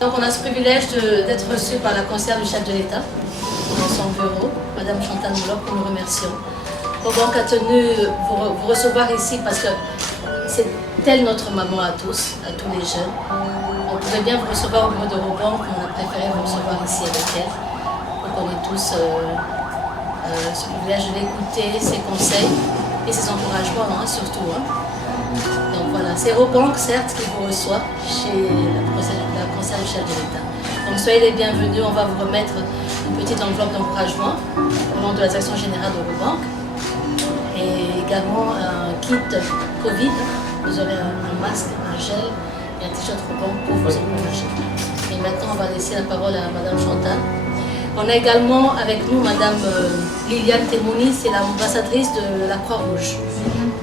Donc on a ce privilège d'être reçu par la conseillère du chef de l'État dans son bureau, Madame Chantal Moulok, que nous remercions. Robank a tenu vous recevoir ici parce que c'est telle notre maman à tous les jeunes. On pouvait bien vous recevoir au bureau de Robank, mais on a préféré vous recevoir ici avec elle, pour qu'on ait tous ce privilège de l'écouter, ses conseils et ses encouragements, surtout. Donc voilà, c'est Robank, certes, qui vous reçoit chez la conseillère du chef de l'État. Donc soyez les bienvenus, on va vous remettre une petite enveloppe d'encouragement au nom de la direction générale de Robank. Et également un kit Covid, vous aurez un masque, un gel et un t-shirt Robank pour vous encourager. Et maintenant, on va laisser la parole à Madame Chantal. On a également avec nous Madame Liliane Temouni, c'est l'ambassadrice de la Croix-Rouge,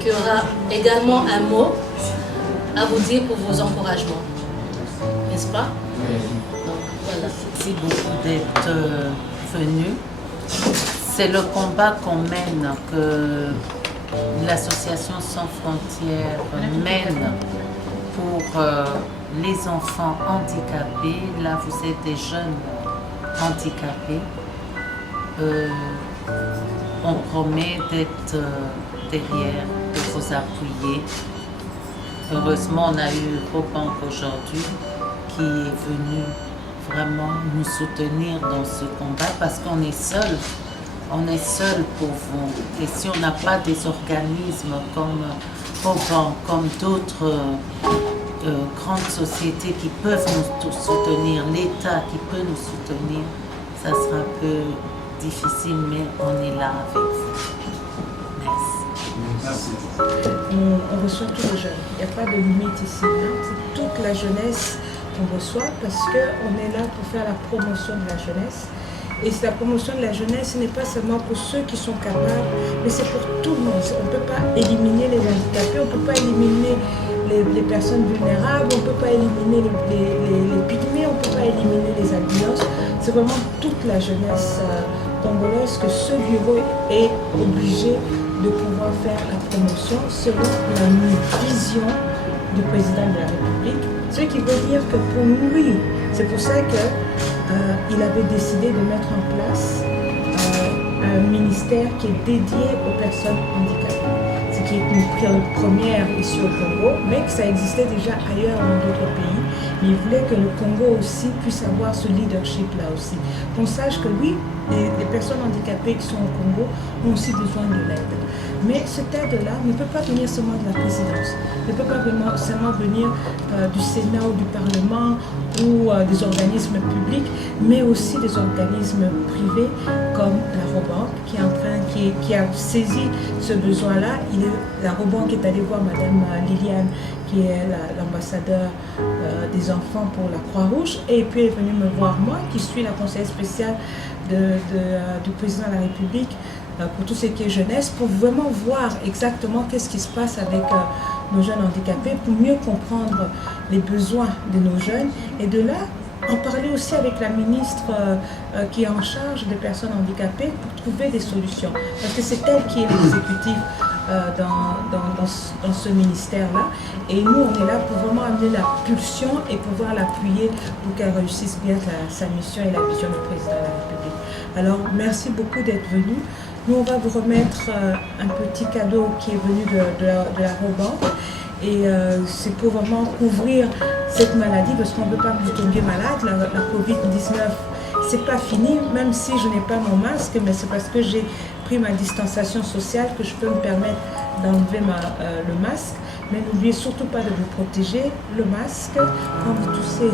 qui aura également un mot à vous dire pour vos encouragements. N'est-ce pas? Donc, voilà. Merci beaucoup d'être venu. C'est le combat qu'on mène, que l'association Sans Frontières mène pour les enfants handicapés. Là, vous êtes des jeunes handicapés. On promet d'être derrière, de vous appuyer. Heureusement, on a eu Robank aujourd'hui qui est venu vraiment nous soutenir dans ce combat parce qu'on est seul. On est seul pour vous. Et si on n'a pas des organismes comme Robank, comme d'autres grandes sociétés qui peuvent nous soutenir, l'État qui peut nous soutenir, ça sera un peu difficile, mais on est là avec vous. Merci. On reçoit tous les jeunes. Il n'y a pas de limite ici. C'est toute la jeunesse qu'on reçoit parce qu'on est là pour faire la promotion de la jeunesse. Et la promotion de la jeunesse, ce n'est pas seulement pour ceux qui sont capables, mais c'est pour tout le monde. On ne peut pas éliminer les handicapés, on ne peut pas éliminer les personnes vulnérables, on ne peut pas éliminer les pygmées, on ne peut pas éliminer les albinos. C'est vraiment toute la jeunesse congolaise que ce bureau est obligé de pouvoir faire la promotion selon la vision du président de la République. Ce qui veut dire que pour lui, c'est pour ça qu'il avait décidé de mettre en place un ministère qui est dédié aux personnes handicapées. Ce qui qui est une première ici au Congo, mais que ça existait déjà ailleurs dans d'autres pays. Mais il voulait que le Congo aussi puisse avoir ce leadership-là aussi. Qu'on sache que oui, les personnes handicapées qui sont au Congo ont aussi besoin de l'aide. Mais cette aide-là ne peut pas venir seulement de la présidence, ne peut pas seulement venir du Sénat ou du Parlement ou des organismes publics, mais aussi des organismes privés comme la Robank qui a saisi ce besoin-là. La Robank est allée voir Madame Liliane, qui est l'ambassadeur des enfants pour la Croix-Rouge, et puis elle est venue me voir moi, qui suis la conseillère spéciale du président de la République pour tout ce qui est jeunesse, pour vraiment voir exactement qu'est-ce qui se passe avec nos jeunes handicapés, pour mieux comprendre les besoins de nos jeunes, et de là, en parler aussi avec la ministre qui est en charge des personnes handicapées pour trouver des solutions. Parce que c'est elle qui est l'exécutif dans ce ministère-là. Et nous, on est là pour vraiment amener la pulsion et pouvoir l'appuyer pour qu'elle réussisse bien sa mission et la vision du président de la République. Alors, merci beaucoup d'être venu. Nous, on va vous remettre un petit cadeau qui est venu de la Robank. Et c'est pour vraiment couvrir cette maladie, parce qu'on ne veut pas que vous tombiez malade. La Covid-19, c'est pas fini, même si je n'ai pas mon masque, mais c'est parce que j'ai pris ma distanciation sociale que je peux me permettre d'enlever le masque. Mais n'oubliez surtout pas de vous protéger. Le masque, quand vous toussez,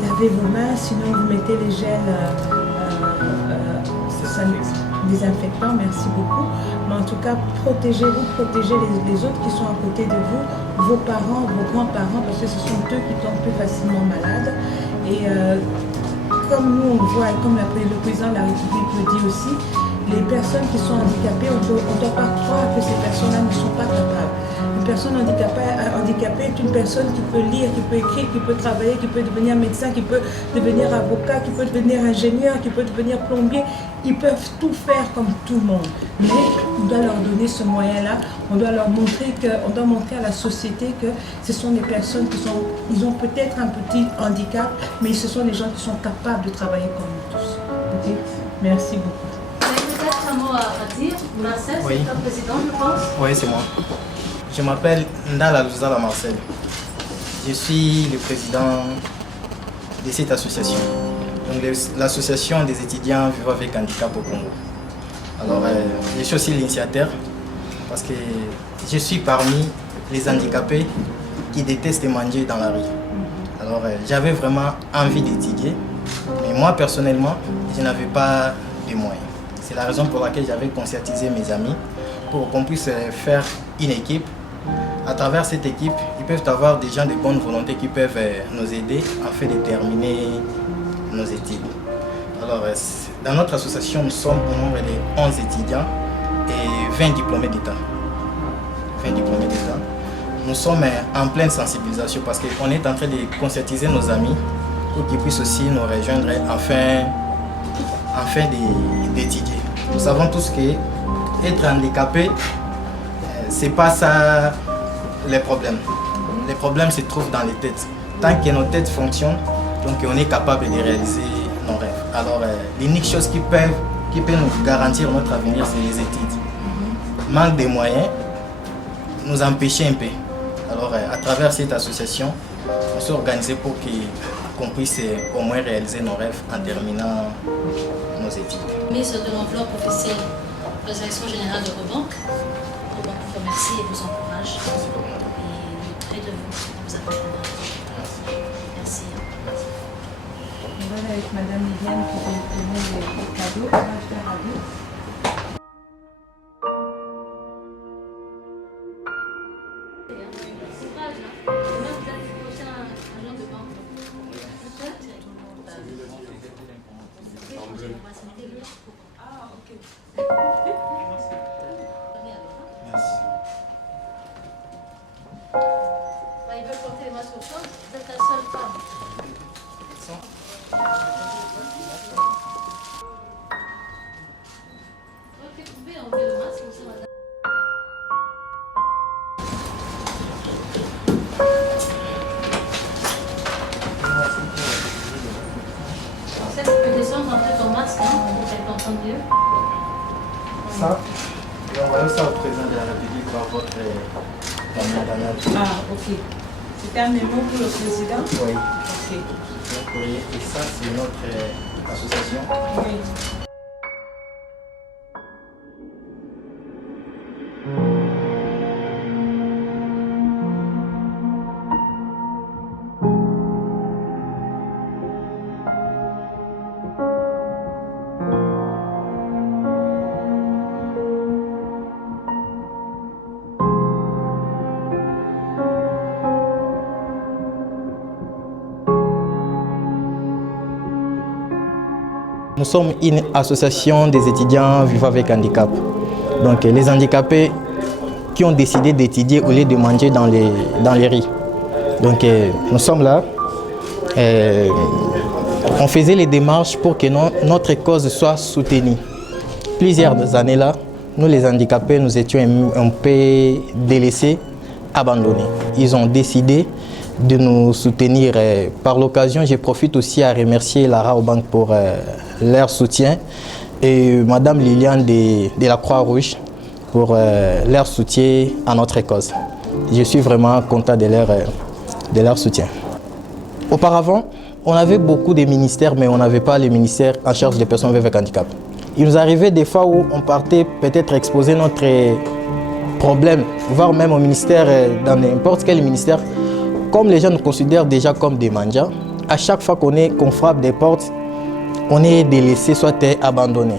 lavez vos mains, sinon vous mettez les gels désinfectants, merci beaucoup. Mais en tout cas, protégez-vous, protégez les autres qui sont à côté de vous, vos parents, vos grands-parents, parce que ce sont eux qui tombent plus facilement malades. Et comme nous on le voit, et comme le président de la République le dit aussi, les personnes qui sont handicapées, on ne doit pas croire que ces personnes-là ne sont pas capables. Une personne handicapée est une personne qui peut lire, qui peut écrire, qui peut travailler, qui peut devenir médecin, qui peut devenir avocat, qui peut devenir ingénieur, qui peut devenir plombier. Ils peuvent tout faire comme tout le monde. Mais on doit leur donner ce moyen-là. On doit leur montrer doit montrer à la société que ce sont des personnes ils ont peut-être un petit handicap, mais ce sont des gens qui sont capables de travailler comme nous tous. Okay? Merci beaucoup. Peut-être un mot à dire. Marcel, Oui. c'est ton président, je pense. Oui, c'est moi. Je m'appelle Ndala Luzala Marcel. Je suis le président de cette association. Donc, l'association des étudiants vivant avec handicap au Congo. Alors, je suis aussi l'initiateur parce que je suis parmi les handicapés qui détestent manger dans la rue. Alors, j'avais vraiment envie d'étudier, mais moi, personnellement, je n'avais pas de moyens. C'est la raison pour laquelle j'avais conscientisé mes amis pour qu'on puisse faire une équipe. À travers cette équipe, ils peuvent avoir des gens de bonne volonté qui peuvent nous aider afin de terminer nos études. Alors, dans notre association, nous sommes au nombre de 11 étudiants et 20 diplômés d'État. 20 diplômés d'État. Nous sommes en pleine sensibilisation parce qu'on est en train de conscientiser nos amis pour qu'ils puissent aussi nous rejoindre afin d'étudier. Nous savons tous qu'être handicapé, c'est pas ça les problèmes. Les problèmes se trouvent dans les têtes. Tant que nos têtes fonctionnent, donc on est capable de réaliser nos rêves. Alors, l'unique chose qui peut nous garantir notre avenir, c'est les études. Manque de moyens nous empêcher un peu. Alors, à travers cette association, on s'est organisé pour qu'on puisse au moins réaliser nos rêves en terminant nos études. Ministre de l'enveloppe officielle de la direction générale de Robank. Robank vous remercie et vous encourage. Et près de vous, vous accompagnera. Merci. On va aller avec Madame Liliane qui va nous donner les cadeaux. On va faire à vous. Ils veulent porter les masques aux femmes, vous êtes la seule femme. Ok, vous pouvez enlever le masque, comme ça, madame. Ça, tu peux descendre un peu ton masque, pour qu'elle t'entende mieux. Ça, et on va laisser ça au président de la République. recevoir votre commandant. Ah, ok. C'était un mémo pour le président? Oui. Ok. Un courrier. Et ça, c'est notre association. Oui. Nous sommes une association des étudiants vivant avec handicap. Donc les handicapés qui ont décidé d'étudier au lieu de manger dans les riz. Donc nous sommes là. On faisait les démarches pour que notre cause soit soutenue. Plusieurs années là, nous les handicapés, nous étions un peu délaissés, abandonnés. Ils ont décidé de nous soutenir. Par l'occasion, je profite aussi à remercier la Rabobank pour leur soutien et Madame Liliane de la Croix-Rouge pour leur soutien à notre cause. Je suis vraiment content de leur soutien. Auparavant, on avait beaucoup de ministères, mais on n'avait pas les ministères en charge des personnes avec handicap. Il nous arrivait des fois où on partait peut-être exposer notre problème, voire même au ministère, dans n'importe quel ministère. Comme les gens nous considèrent déjà comme des mangas, à chaque fois qu'on frappe des portes, on est délaissé, soit abandonné.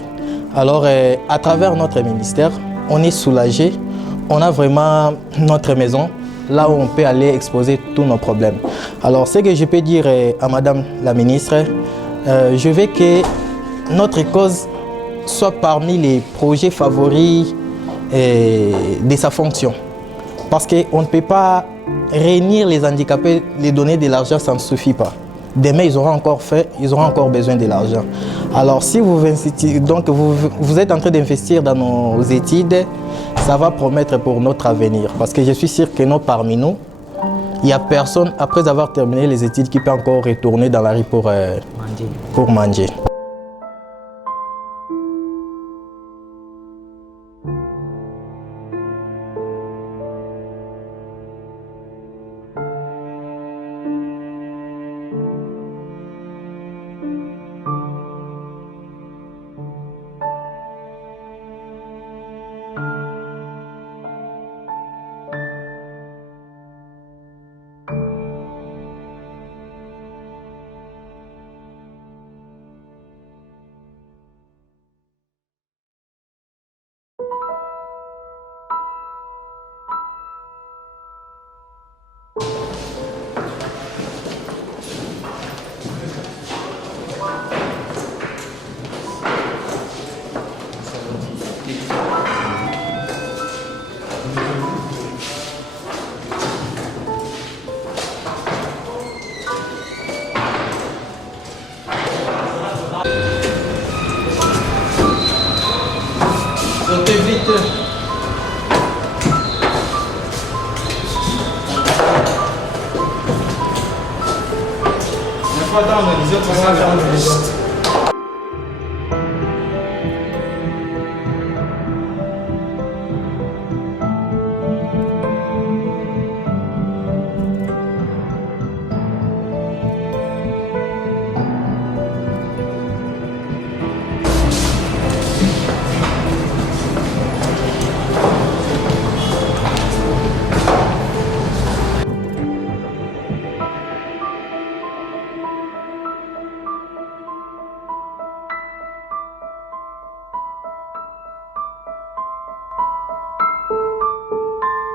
Alors, à travers notre ministère, on est soulagé. On a vraiment notre maison, là où on peut aller exposer tous nos problèmes. Alors, ce que je peux dire à Madame la ministre, je veux que notre cause soit parmi les projets favoris de sa fonction. Parce qu'on ne peut pas réunir les handicapés, les donner de l'argent, ça ne suffit pas. Demain, ils auront encore besoin de l'argent. Alors, si vous êtes en train d'investir dans nos études, ça va promettre pour notre avenir. Parce que je suis sûr que parmi nous, il n'y a personne, après avoir terminé les études, qui peut encore retourner dans la rue pour manger. Sortez vite. Il faut attendre, les autres vont attendre.